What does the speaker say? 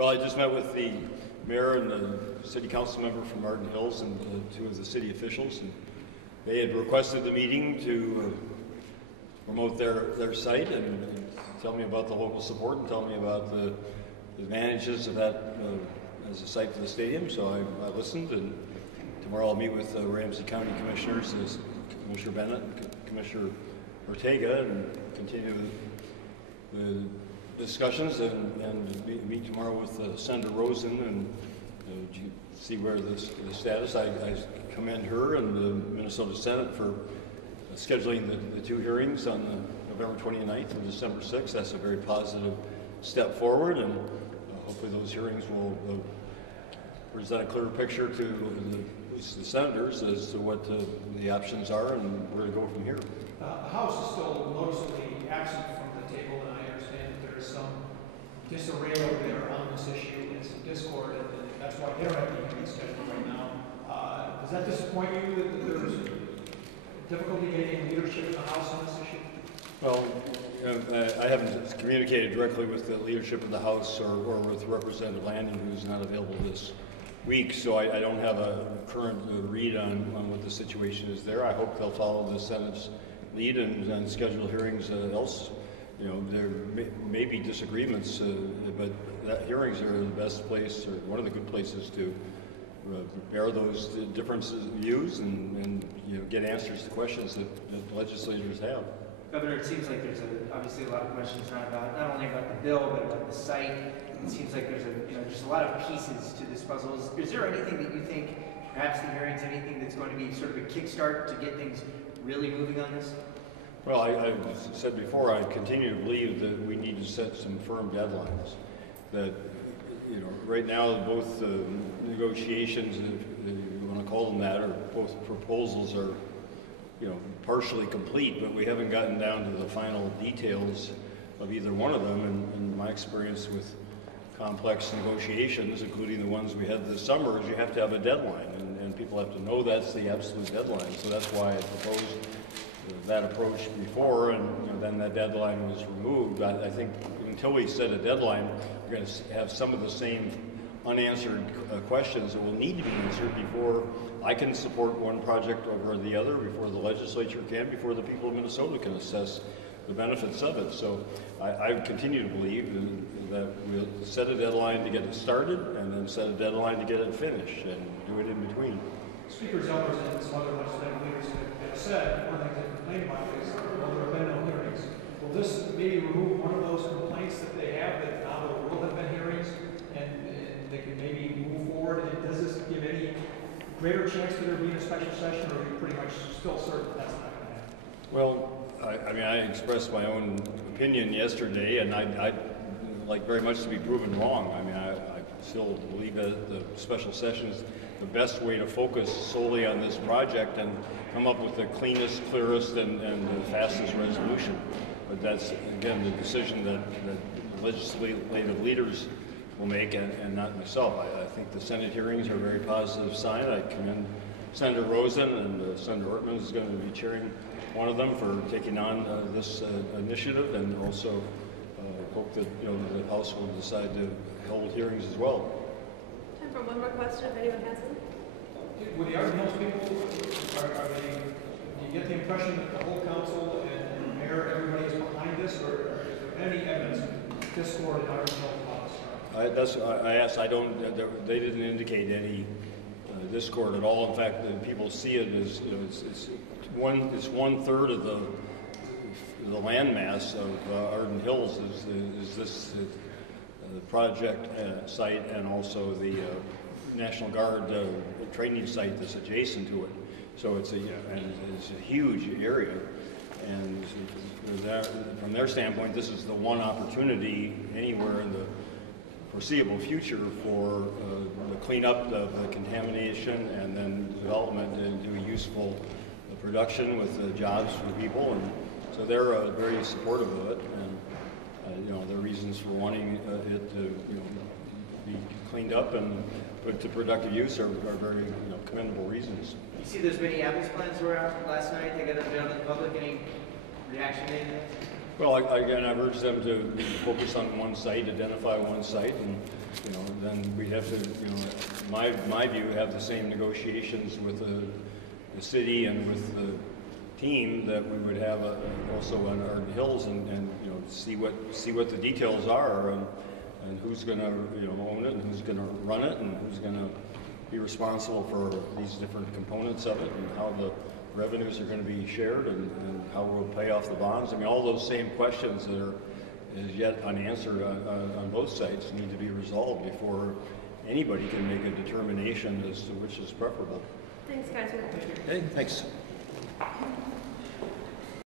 Well, I just met with the mayor and the city council member from Arden Hills and two of the city officials, and they had requested the meeting to promote their site and tell me about the local support and tell me about the advantages of that as a site for the stadium. So I listened, and tomorrow I'll meet with Ramsey County Commissioners, Commissioner Bennett, Commissioner Ortega, and continue the discussions and meet tomorrow with Senator Rosen and see where the status. I commend her and the Minnesota Senate for scheduling the two hearings on November 29th and December 6th. That's a very positive step forward, and hopefully those hearings will present a clearer picture to the senators as to what the options are and where to go from here. The House is still noticeably absent from the table, and I understand that there is some disarray over there on this issue and some discord, and that's why they're at the hearing schedule right now. Does that disappoint you that there's difficulty getting leadership in the House on this issue? Well, I haven't communicated directly with the leadership of the House or with Representative Landing, who's not available this week, so I don't have a current read on what the situation is there. I hope they'll follow the Senate's lead and schedule hearings else. You know, there may be disagreements, but hearings are the best place, or one of the good places to bear those differences of views and get answers to questions that legislators have. Governor, it seems like there's obviously a lot of questions not only about the bill, but about the site. It seems like there's a lot of pieces to this puzzle. Is there anything that you think, perhaps the hearings, anything that's going to be sort of a kickstart to get things really moving on this? Well, I said before, I continue to believe that we need to set some firm deadlines. That, right now, both negotiations, if you want to call them that, or both proposals are, partially complete, but we haven't gotten down to the final details of either one of them. And my experience with complex negotiations, including the ones we had this summer, is you have to have a deadline, and people have to know that's the absolute deadline. So that's why I proposed that approach before, and then that deadline was removed. I think until we set a deadline, we're going to have some of the same unanswered questions that will need to be answered before I can support one project over the other, before the legislature can, before the people of Minnesota can assess the benefits of it. So I continue to believe that we'll set a deadline to get it started, and then set a deadline to get it finished, and do it in between. Speaker Zellers and some other legislative leaders have said, one thing they complain about is, well, there have been no hearings. Will this maybe remove one of those complaints that they have, that now there will have been hearings, and they can maybe move forward? And does this give any greater chance for there being a special session, or are you pretty much still certain that's not going to happen? Well, I expressed my own opinion yesterday, and I'd like very much to be proven wrong. I still believe that the special session is the best way to focus solely on this project and come up with the cleanest, clearest, and the fastest resolution. But that's, again, the decision that legislative leaders will make, and not myself. I think the Senate hearings are a very positive sign. I commend Senator Rosen, and Senator Ortman is going to be chairing one of them for taking on this initiative, and also hope that the House will decide to hold hearings as well. Time for one more question, if anyone has one. With the Arden Hills people, do you get the impression that the whole council and the mayor, everybody is behind this, or is there any evidence of discord in Arden Hills? I asked. They didn't indicate any discord at all. In fact, the people see it as it's 1/3 of the landmass of Arden Hills is this project site, and also the National Guard training site that's adjacent to it. So it's a huge area, and from their standpoint, this is the one opportunity anywhere in the foreseeable future for the cleanup of the contamination, and then development into useful production with jobs for people. And so they're very supportive of it, and their reasons for wanting it to be cleaned up and put to productive use are very commendable reasons. You see those Minneapolis plans were out last night. They got unveiled to the public. Any reaction to that? Well, again, I've urged them to focus on one site, identify one site, and, you know, then we have to, you know, my view, have the same negotiations with the city and with the team that we would have also on Arden Hills, and you know, see what the details are, and who's going to, you know, own it, and who's going to run it, and who's going to be responsible for these different components of it, and how the revenues are going to be shared, and how we'll pay off the bonds. I mean, all those same questions that are as yet unanswered on both sides need to be resolved before anybody can make a determination as to which is preferable. Thanks, guys. Hey, thanks.